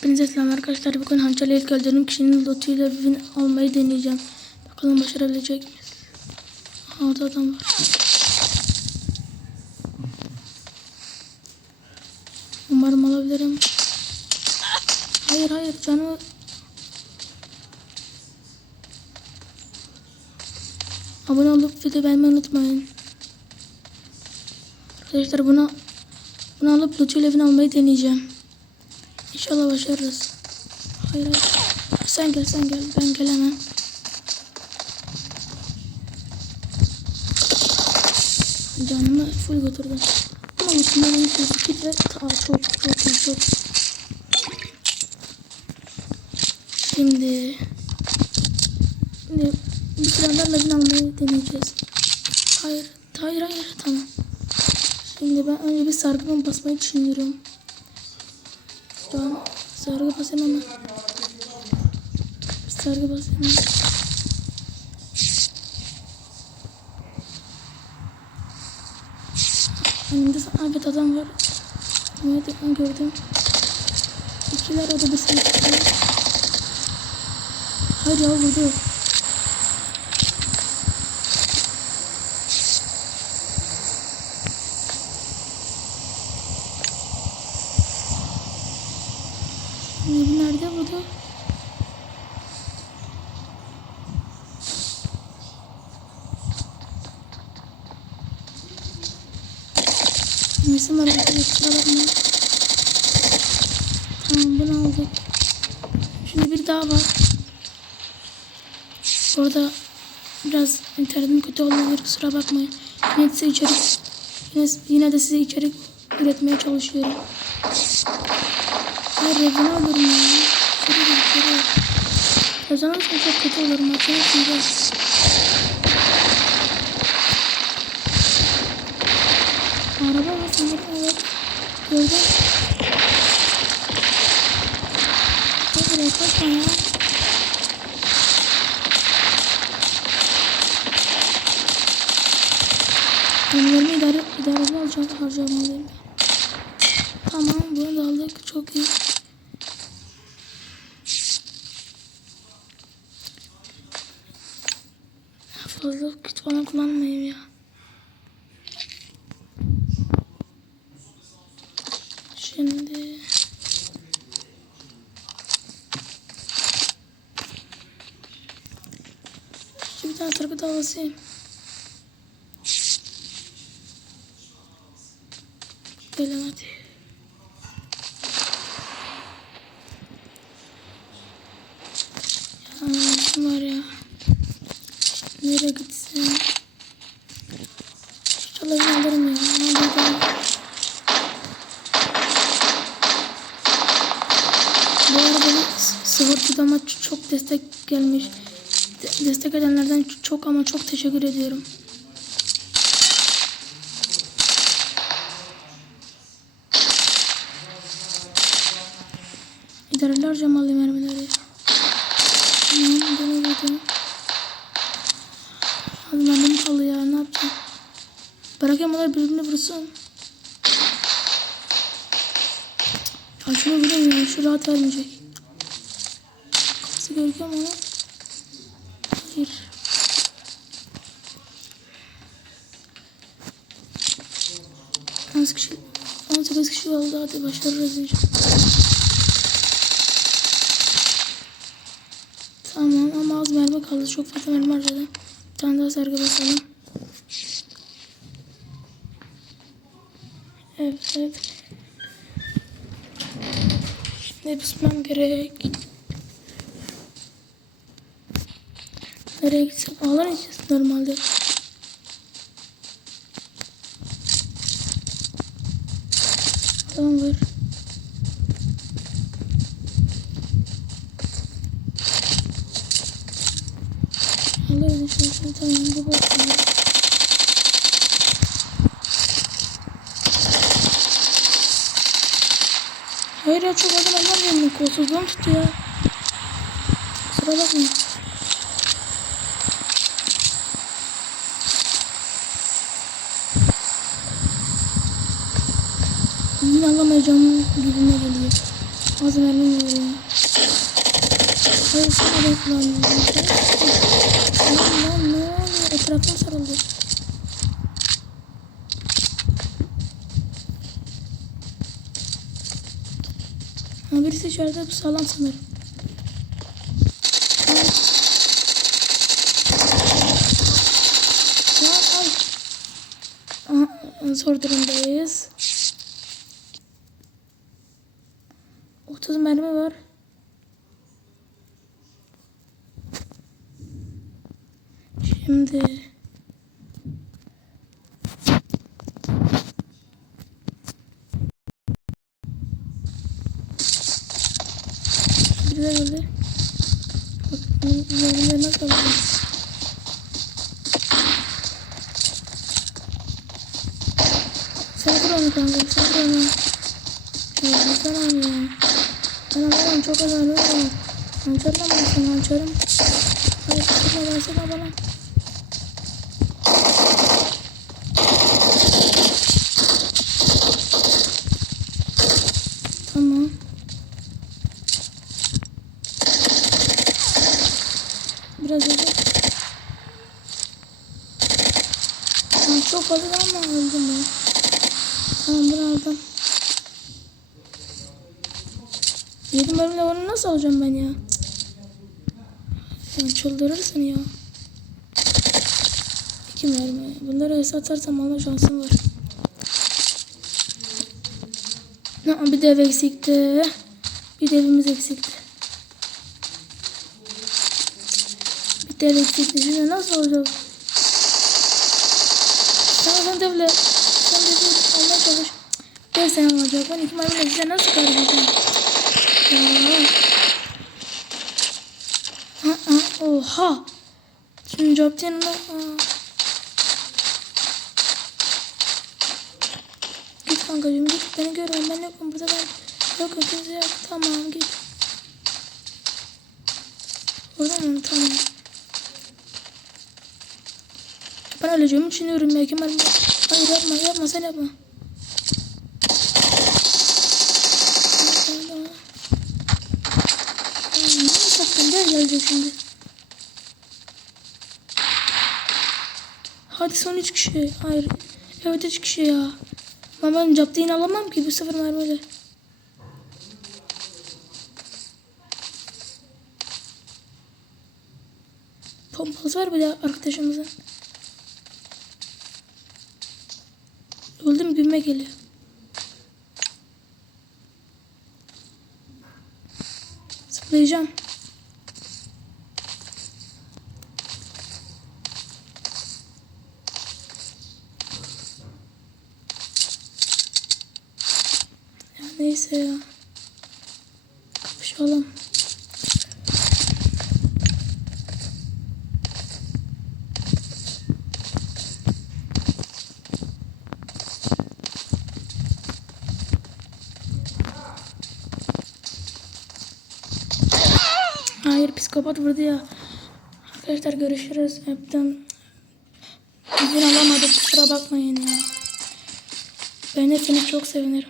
Hepinize selam arkadaşlar. Bugün hançerle ilk öldürdüğüm kişinin lootuyla win almayı deneyeceğim. Bakalım başarabilecek miyiz? Aha, Orada adam var. Umarım alabilirim. Hayır hayır canı Abone olup video beğenmeyi unutmayın. Arkadaşlar bunu bunu alıp lootuyla win almayı deneyeceğim. İnşallah başarırız. Hayır hayır. Sen gel sen gel. Ben gelemem. Canımı full götürdüm. Ama üstünden bir sürü kit ve çok çok iyi çok. Şimdi Şimdi bir silahlarla bin almayı deneyeceğiz. Hayır, hayır, hayır, tamam. Şimdi ben önce bir sargıma basmayı düşünüyorum. An sargı basayım ama. Sargı basayım. Önümde evet adam var. Ben gördüm. İkiler o da bir sen Hayır ya. Nuri Neyse var kusura bakma. Tamam bunu aldık. Şimdi bir daha var. Orada biraz internetim kötü olabilir kusura bakmayın. Yine de size içerik yine, yine de size içerik üretmeye çalışıyorum. Hayır Rezan'ı alırım ya. Şöyle. Rezan'ı alırsa çok kötü olur maçı yapmayacağım. Araba var sanırım evet. Gördüm. Gel buraya kaçma ya. Kendilerimi idare, idareli alacağım, harcamalıyım. Tamam bunu da aldık. Çok iyi. Fazla falan kullanmayayım ya. Şimdi bir tane sargı basayım. Gelin hadi. Ya var ya? Nereye gitsin? İnşallah Bu arada sigortadama çok destek gelmiş. De- destek edenlerden çok ama çok teşekkür ediyorum. İdareli harcamalıyım mermileri. Tamam, bunu yedim. Hadi mermim kaldı ya, ne yapacağım? Bırakayım onlar birbirini vursun. Ya şunu ya, şu rahat vermeyecek. Kafası görüküyor mu ona? Hayır. On kişi, 18 kişi oldu hadi başarırız inşallah. Tamam ama az mermi kaldı. Çok fazla mermi harcadım. Bir tane daha sargı basalım. Evet, evet. Şimdi pusmam gerek. Nereye gitsem? Alan içeceğiz normalde. Adam var. Alırız inşallah. Tamam bu bakıyor. Hayır ya çok adam alamıyorum. Kolsuzluğum tuttu ya. Kusura bakma. Yine alamayacağım gibime geliyor. Az mermim ya. Hayır sana bekliyorum. Lan lan oluyor? Etrafım sarıldı. Ha, birisi içeride bu sağlam sanırım. Zor durumdayız. 30 mermi var. Şimdi bir de geldi. Bak bunun üzerinde nasıl alacağım? Sen kur onu kanka, sen kur onu. Ya sen onu. Ben alamam çok az alıyorum. Hançerle mi hançerim? Hadi kusura versene bana. Tamam. Biraz hızlı. Aa, çok fazla ama öldüm ya. Tamam bunu aldım. Yedi mermiyle onu nasıl alacağım ben ya? Sen çıldırırsın ya. İki mermi. Bunları satarsam alma şansım var. Ha, bir dev eksikti. Bir devimiz eksikti. Şimdi nasıl olacak? Sen sen devle. Sen devle almaya çalış. Dev sen alacak. Ben iki mermiyle size nasıl karışacağım? Ya. Ha, ha, oha. Şimdi job yanına. Git kankacığım git. Beni görüyorum. Ben yokum. Burada ben yokum. Kimse yok. Tamam git. Orada mı? Tamam. Ben öleceğimi düşünüyorum ya. Kemal. Hayır yapma. Yapma. Sen yapma. Ne yapacaksın? Gel gelecek şimdi. Hadi son üç kişi. Hayır. Evet üç kişi ya. Ama ben capta yine alamam ki bu sefer mermiyle. Pompalısı var bir de arkadaşımızın. Öldüm gülme geliyor. Zıplayacağım. Ya neyse ya. Kapışalım. Hayır psikopat vurdu ya. Arkadaşlar görüşürüz. Hepten izin alamadık kusura bakmayın ya. Ben hepsini çok sevinirim.